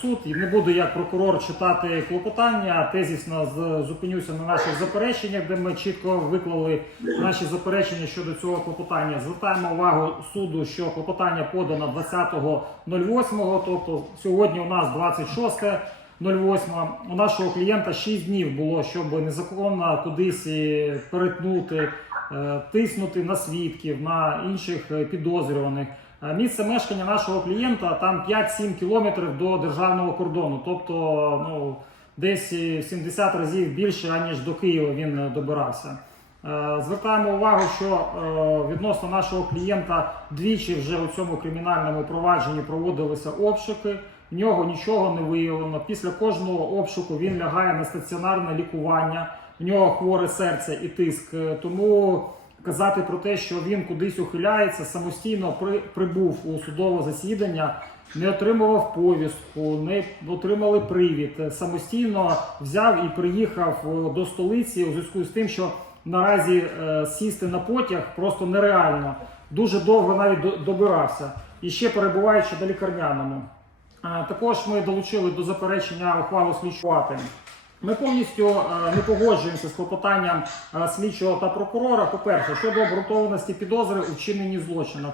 Суд і не буду як прокурор читати клопотання. Тезісно зупинюся на наших запереченнях, де ми чітко виклали наші заперечення щодо цього клопотання. Звертаємо увагу суду, що клопотання подано 20.08, тобто сьогодні у нас 26.08. У нашого клієнта 6 днів було, щоб незаконно кудись перетнути, е, тиснути на свідків, на інших е, підозрюваних. Е, Місце мешкання нашого клієнта там 5-7 кілометрів до державного кордону, тобто ну, десь е, 70 разів більше, аніж до Києва він е, добирався. Е, Звертаємо увагу, що відносно нашого клієнта двічі вже у цьому кримінальному провадженні проводилися обшуки. В нього нічого не виявлено. Після кожного обшуку він лягає на стаціонарне лікування. В нього хворе серце і тиск. Тому казати про те, що він кудись ухиляється, самостійно при, прибув у судове засідання, не отримував повістку, не отримали привід. Самостійно взяв і приїхав е, до столиці у зв'язку з тим, що наразі е, сісти на потяг просто нереально. Дуже довго навіть добирався. І ще перебуваючи на лікарняному. Е, Також ми долучили до заперечення ухвалу слідчувати. Ми повністю е, не погоджуємося з клопотанням е, слідчого та прокурора. По-перше, щодо обґрунтованості підозри у вчиненні злочинів.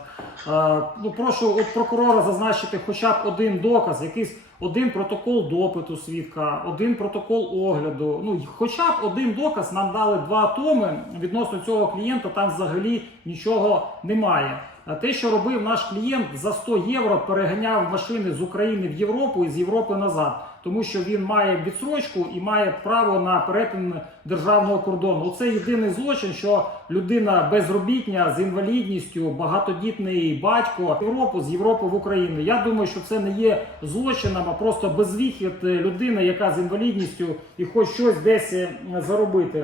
Е, Ну, прошу от прокурора зазначити хоча б один доказ, якийсь один протокол допиту свідка, один протокол огляду. Ну, хоча б один доказ нам дали два томи відносно цього клієнта. Там взагалі нічого немає. Те, що робив наш клієнт за 100 євро, переганяв машини з України в Європу і з Європи назад, тому що він має відсрочку і має право на перетин державного кордону. Це єдиний злочин, що людина безробітня з інвалідністю, багатодітний батько Європу з Європи в Україну. Я думаю, що це не є злочином, а просто безвихід е, людини, яка з інвалідністю і хоче щось десь е, заробити.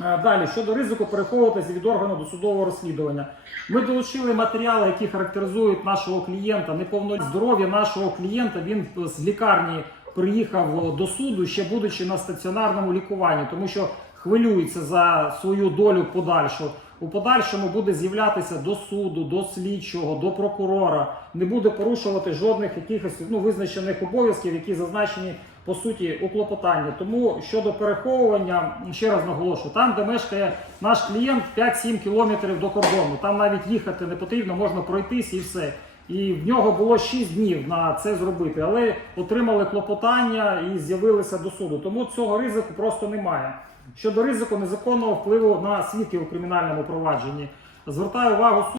Е, Далі щодо ризику переховуватися від органу досудового розслідування. Ми долучили матеріали, які характеризують нашого клієнта, неповно здоров'я нашого клієнта. Він з лікарні приїхав до суду, ще будучи на стаціонарному лікуванні, тому що хвилюється за свою долю подальшу. У подальшому буде з'являтися до суду, до слідчого, до прокурора, не буде порушувати жодних якихось ну, визначених обов'язків, які зазначені по суті у клопотанні. Тому щодо переховування, ще раз наголошую, там, де мешкає наш клієнт 5-7 кілометрів до кордону, там навіть їхати не потрібно, можна пройтись і все. І в нього було 6 днів на це зробити, але отримали клопотання і з'явилися до суду. Тому цього ризику просто немає. Щодо ризику незаконного впливу на свідків у кримінальному провадженні, звертаю увагу.